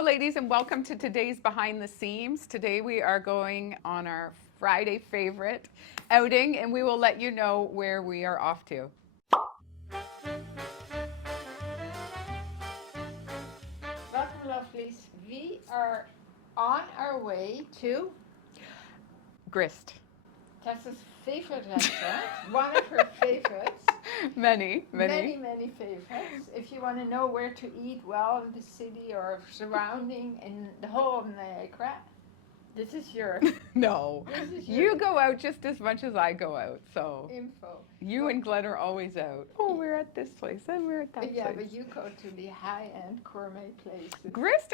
Hello, ladies, and welcome to today's Behind the Seams. Today we are going on our Friday favorite outing, and we will let you know where we are off to. Welcome, lovelies. We are on our way to Grist. Tessa's favorite restaurant, one of her favorites. Many. Many favorites. If you want to know where to eat well in the city or surrounding in the whole of Niagara, this is your No, this is you your go out just as much as I go out, so info. you and Glenn are always out. Oh, we're at this place and we're at that Yeah, place. but you go to the high-end gourmet places. Grist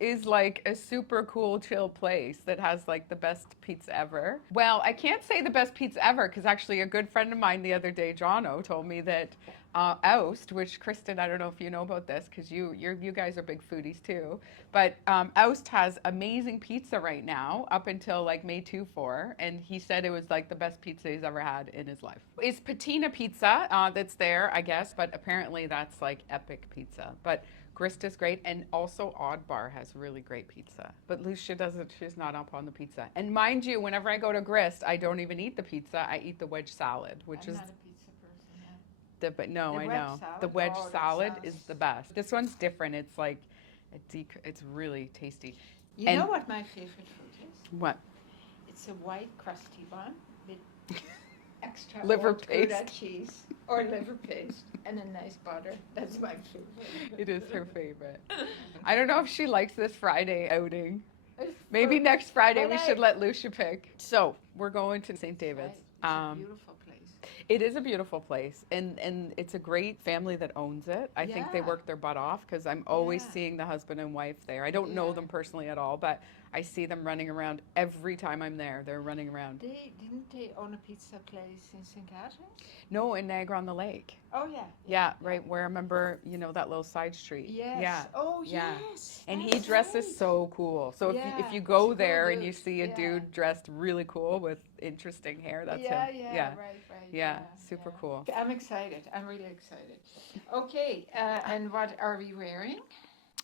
is like a super cool chill place that has like the best pizza ever. Well, I can't say the best pizza ever because actually a good friend of mine the other day, Jono, told me that Oust, which Kristen, I don't know if you know about this because you guys are big foodies too, but Oust has amazing pizza right now up until like May 4, and he said it was like the best pizza he's ever had in his life. It's patina pizza that's there, I guess, but apparently that's like epic pizza. But Grist is great, and also Odd Bar has really great pizza. But Lousje doesn't, she's not up on the pizza. And mind you, whenever I go to Grist, I don't even eat the pizza, I eat the wedge salad, which I'm is not a pizza person. Yeah. but no, The I wedge know. salad? The wedge Oh, that salad sounds- is the best. This one's different. It's like, it's really tasty. You And- know what my favorite food is? What? It's a white crusty bun with extra Liver old Gouda paste. cheese or liver paste and a nice butter. That's my favorite. It is her favorite. I don't know if she likes this Friday outing. It's Maybe for- next Friday but we I- should let Lousje pick. So we're going to St. David's. Right. It's a beautiful place. It is a beautiful place, and it's a great family that owns it. I think they Yeah. work their butt off because I'm always Yeah. seeing the husband and wife there. I don't know Yeah. them personally at all, but I see them running around every time I'm there. They're running around. Didn't they own a pizza place in St. Catharines? No, in Niagara on the Lake. Oh yeah. Yeah, right where I remember, that little side street. Yes. Yeah. Oh Yeah. yes. And he That's dresses right. so cool. So if Yeah, you he's go a cool there and you dude. see a Yeah. dude dressed really cool with interesting hair, that's yeah, him. yeah, right. Yeah, super cool. I'm excited. I'm really excited. Okay, and what are we wearing?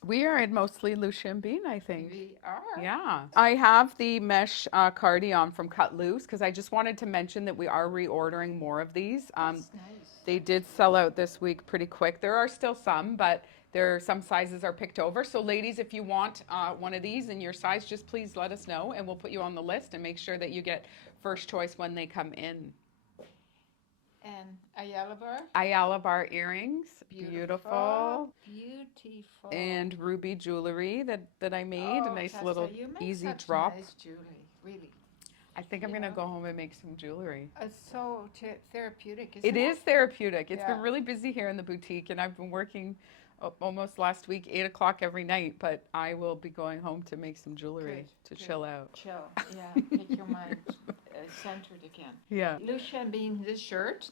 We are in mostly Lousje and Bean, I think. We are. Yeah. I have the mesh cardigan from Cut Loose because I just wanted to mention that we are reordering more of these. That's nice. They did sell out this week pretty quick. There are still some, but some sizes are picked over. So ladies, if you want one of these in your size, just please let us know and we'll put you on the list and make sure that you get first choice when they come in. And a yellow bar. Ayala bar earrings. Beautiful. Beautiful. And ruby jewelry that I made. Oh, A nice Tessa, little you make easy such drop. Nice jewelry, really. I think I'm You going to know? go home and make some jewelry. It's so therapeutic, isn't It is therapeutic. It's Yeah. been really busy here in the boutique, and I've been working almost last week, 8 o'clock every night, but I will be going home to make some jewelry to good. chill out. Chill. Yeah, get your mind centered again. Yeah. Lousje and Bean, the shirt,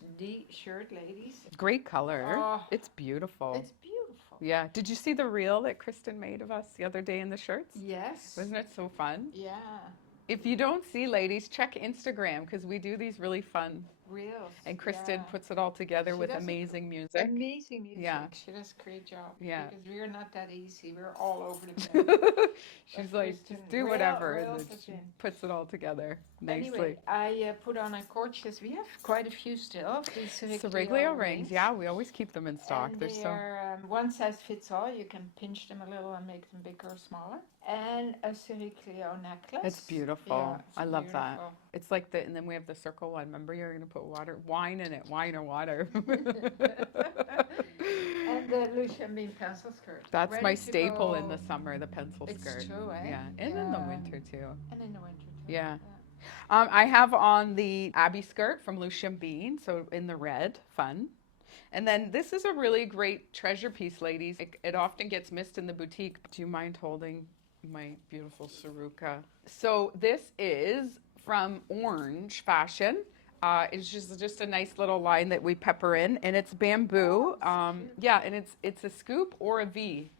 ladies. Great color. Oh. It's beautiful. It's beautiful. Yeah. Did you see the reel that Kristen made of us the other day in the shirts? Yes. Wasn't it so fun? Yeah. If you don't see, ladies, check Instagram because we do these really fun. Reels. And Kristen yeah. puts it all together She with does a amazing music. Amazing music. Yeah. She does a great job. Yeah. Because we're not that easy. We're all over the place. She's But like, Kristen just do whatever, and reels then us she in. puts it all together nicely. Anyway, I put on a gorgeous. We have quite a few still. These Siriglio rings, yeah, we always keep them in stock. And They're they so are one size fits all. You can pinch them a little and make them bigger or smaller. And a Siriglio necklace. it's beautiful. Yeah, it's I love that. beautiful. It's like and then we have the circle one. Remember, you're gonna put wine in it, wine or water. And the Lousje and Bean pencil skirt. That's Ready my to staple in go. the summer, the pencil It's skirt. true, eh? Yeah, and in the Yeah. winter too. And in the winter too. Yeah. I have on the Abbey skirt from Lousje and Bean, so in the red, fun. And then this is a really great treasure piece, ladies. It often gets missed in the boutique. Do you mind holding my beautiful Saruka? So this is from Orange Fashion. It's just a nice little line that we pepper in, and it's bamboo. Yeah, and it's a scoop or a V.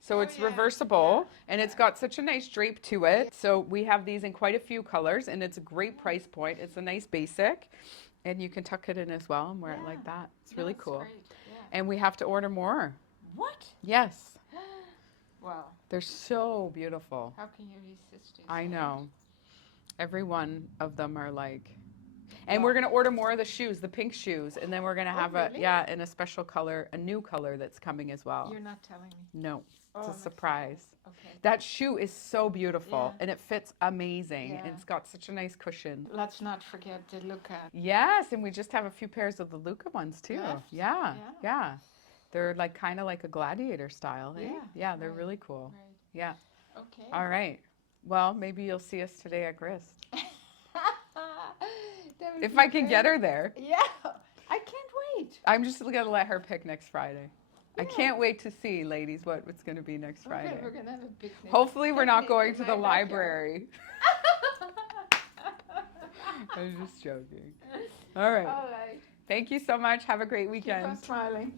So it's yeah, reversible, and it's got such a nice drape to it. So we have these in quite a few colors, and it's a great price point. It's a nice basic, and you can tuck it in as well and wear it like that. It's really cool. Great. Yeah. And we have to order more. What? Yes. Wow. They're so beautiful. How can you resist it? I know. Every one of them are like, and Wow. we're gonna order more of the shoes, the pink shoes, and then we're gonna have really? in a special color, a new color that's coming as well. You're not telling me. No, it's Oh, a I'm surprise. excited. Okay. That shoe is so beautiful, Yeah. and it fits amazing, Yeah. and it's got such a nice cushion. Let's not forget to look at. Yes, and we just have a few pairs of the Luca ones too. Left? Yeah, Yeah. yeah. They're like kind of like a gladiator style, eh? Yeah, Yeah, they're right, really cool. Right. Yeah. Okay. All right. Well, maybe you'll see us today at Grist. If I can get her there. Yeah. I can't wait. I'm just going to let her pick next Friday. I Yeah. can't wait to see, ladies, what it's going to be next Friday. Okay, we're gonna have a picnic. Hopefully we're not Picnic going in to my the backyard. library. I'm just joking. All right. All right. Thank you so much. Have a great Keep weekend. on smiling.